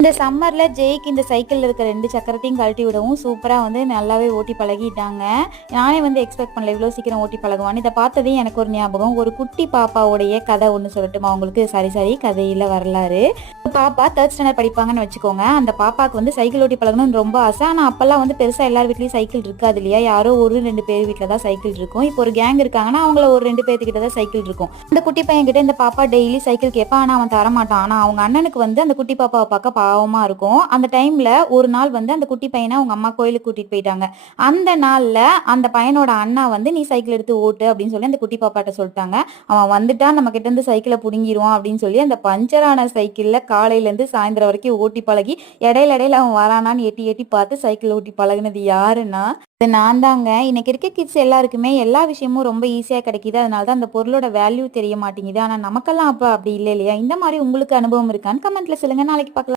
இந்த சம்மர்ல ஜெய்க்கு இந்த சைக்கிள்ல இருக்க 2 சக்கரத்தையும் கழட்டி விடவும் சூப்பரா நல்லாவே ஓட்டி பழகிட்டாங்க. நானே எக்ஸ்பெக்ட் பண்ணல இவ்வளோ சீக்கிரம் ஓட்டி பழகுவான்னு. இத பார்த்ததே எனக்கு ஒரு ஞாபகம். ஒரு குட்டி பாப்பாவுடைய கதை ஒண்ணு சொல்லட்டுமா உங்களுக்கு? சாரி கதை இல்ல வரலாறு. பாப்பா 3rd ஸ்டாண்டர்ட் படிப்பாங்கன்னு வச்சுக்கோங்க. அந்த பாப்பாக்கு சைக்கிள் ஓட்டி பழகணும்னு ரொம்ப ஆசை. ஆனா அப்பல்லாம் பெருசா எல்லார் வீட்லயும் சைக்கிள் இருக்காது இல்லையா? யாரோ ஒரு 2 பேர் வீட்ல தான் சைக்கிள் இருக்கும். இப்போ ஒரு கேங் இருக்காங்கன்னா அவங்கள ஒரு 2 பேத்துக்கிட்ட தான் சைக்கிள் இருக்கும். அந்த குட்டி பையன் கிட்ட இந்த பாப்பா டெய்லி சைக்கிள் கேட்பான். ஆனா அவன் தரமாட்டான். ஆனா அவங்க அண்ணனுக்கு அந்த குட்டி பாப்பாவை பார்க்க பாவமா இருக்கும். அந்த டைம்ல ஒரு நாள் அந்த குட்டி பையனை அவங்க அம்மா கோயிலுக்கு கூட்டிட்டு போயிட்டாங்க. அந்த நாள்ல அந்த பையனோட அண்ணா நீ சைக்கிள் எடுத்து ஓட்டு அப்படின்னு சொல்லி அந்த குட்டி பாப்பாட்ட சொல்லிட்டாங்க. அவன் வந்துட்டா நம்ம கிட்ட இருந்து சைக்கிளை புடுங்கிடுவான் அப்படின்னு சொல்லி அந்த பஞ்சரான சைக்கிள்ல காலையில இருந்து சாயந்தரம் வரைக்கும் ஓட்டி பழகி இடையில அவன் வரானான்னு எட்டி எட்டி பார்த்து சைக்கிள் ஓட்டி பழகுனது யாருன்னா இது நான் தாங்க. இன்னைக்கு இருக்க கிட்ஸ் எல்லாருக்குமே எல்லா விஷயமும் ரொம்ப ஈஸியா கிடைக்குது. அதனால தான் அந்த பொருளோட வேல்யூ தெரிய மாட்டேங்குது. ஆனா நமக்கெல்லாம் அப்ப அப்படி இல்லை இல்லையா? இந்த மாதிரி உங்களுக்கு அனுபவம் இருக்கான்னு கமெண்ட்ல சொல்லுங்க. நாளைக்கு பார்க்கலாம்.